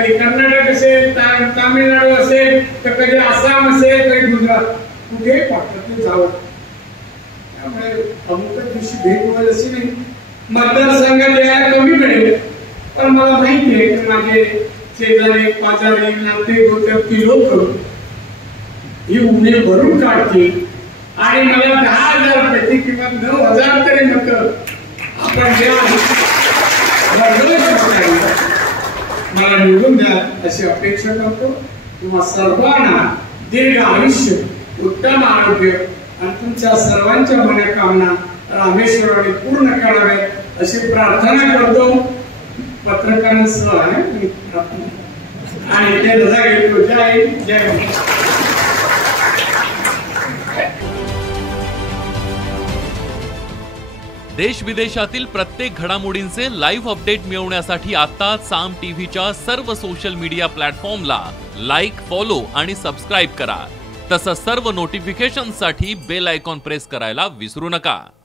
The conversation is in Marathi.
कधी कर्नाटक असेल, तामिळनाडू असेल, तर कधी आसाम असेल, कधी गुजरात, कुठेही पाठवते जावं. त्यामुळे अमुक दिवशी भेट होईल अशी नाही. मतदारसंघात यायला कमी मिळेल, पण मला माहिती आहे की माझे शेजारी पाजारी नाते गोत्यातील लोक ही उमेद भरून काढतील आणि मला 10,000 पैकी किंवा 9,000 तरी मत आपण मला निवडून द्या अशी अपेक्षा करतो. तुम्हा सर्वांना दीर्घ आयुष्य, उत्तम आरोग्य आणि तुमच्या सर्वांच्या मनोकामना रामेश्वराने पूर्ण कराव्यात अशी प्रार्थना करतो. पत्रकारांसह आणि ते रजा घेतो. जय जय. देश विदेशातील प्रत्येक घडामोडींचे लाईव्ह अपडेट मिळवण्यासाठी आता साम टीव्हीच्या सर्व सोशल मीडिया प्लॅटफॉर्मला लाईक, फॉलो आणि सबस्क्राईब करा. तसंच सर्व नोटिफिकेशनसाठी बेल आयकॉन प्रेस करायला विसरू नका.